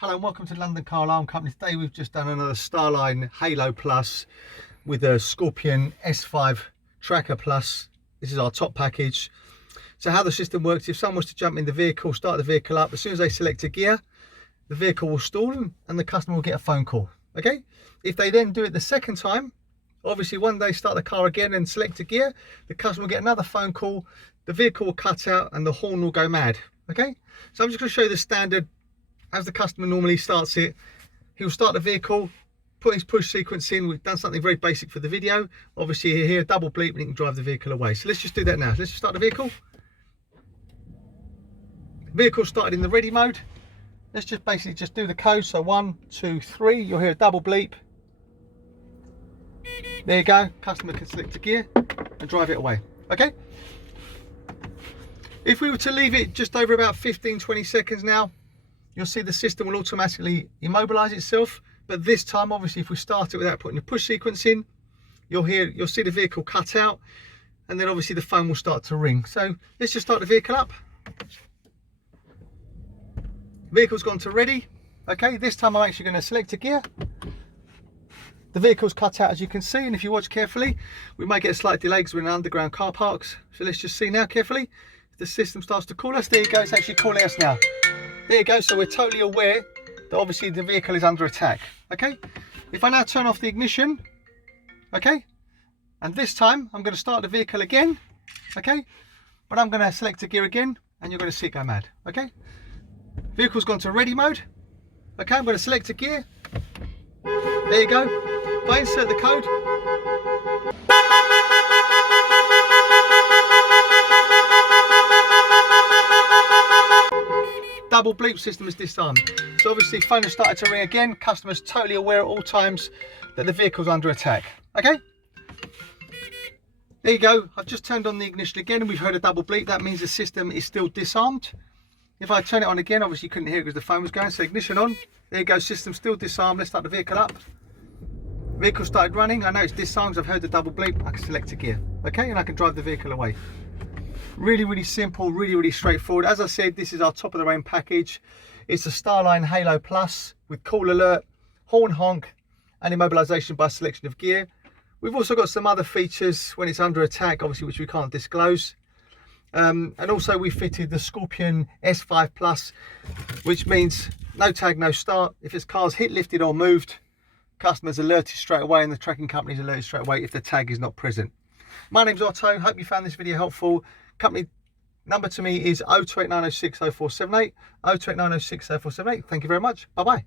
Hello and welcome to London Car Alarm Company. Today we've just done another StarLine Halo Plus with a Scorpion S5 Tracker Plus. This is our top package. So how the system works, if someone was to jump in the vehicle, start the vehicle up, as soon as they select a gear, the vehicle will stall and the customer will get a phone call. Okay? If they then do it the second time, obviously when they start the car again and select a gear, the customer will get another phone call, the vehicle will cut out and the horn will go mad. Okay? So I'm just going to show you the standard. As the customer normally starts it, he'll start the vehicle, put his push sequence in. We've done something very basic for the video. Obviously you hear a double bleep and he can drive the vehicle away. So let's just do that now. Let's just start the vehicle. Vehicle started in the ready mode. Let's just basically just do the code. So 1, 2, 3, you'll hear a double bleep. There you go. Customer can select a gear and drive it away. Okay. If we were to leave it just over about 15-20 seconds now, you'll see the system will automatically immobilize itself. But this time, obviously, if we start it without putting the push sequence in, you'll see the vehicle cut out, and then obviously the phone will start to ring. So let's just start the vehicle up. Vehicle's gone to ready. Okay, this time I'm actually going to select a gear. The vehicle's cut out, as you can see, and if you watch carefully, we may get a slight delay because we're in underground car parks. So let's just see now carefully. If the system starts to call us, there you go, it's actually calling us now. There you go, so we're totally aware that obviously the vehicle is under attack. Okay, if I now turn off the ignition, okay, and this time I'm going to start the vehicle again, okay, but I'm going to select a gear again and you're going to see it go mad. Okay, vehicle's gone to ready mode. Okay, I'm going to select a gear. There you go. If I insert the code, double bleep system is disarmed. So obviously phone has started to ring again. Customer's totally aware at all times that the vehicle's under attack. Okay, there you go. I've just turned on the ignition again and we've heard a double bleep. That means the system is still disarmed. If I turn it on again, obviously you couldn't hear it because the phone was going. So ignition on. There you go, system still disarmed. Let's start the vehicle up. Vehicle started running. I know it's disarmed. I've heard the double bleep. I can select a gear. Okay, and I can drive the vehicle away. Really simple, really straightforward. As I said, this is our top of the range package. It's a StarLine Halo Plus with call alert, horn honk, and immobilization by selection of gear. We've also got some other features when it's under attack, obviously, which we can't disclose. And also we fitted the Scorpion S5 Plus, which means no tag, no start. If his car's hit, lifted or moved, customers alerted straight away and the tracking company's alerted straight away if the tag is not present. My name's Otto. Hope you found this video helpful. Company number to me is 0289060478, 0289060478. Thank you very much. Bye bye.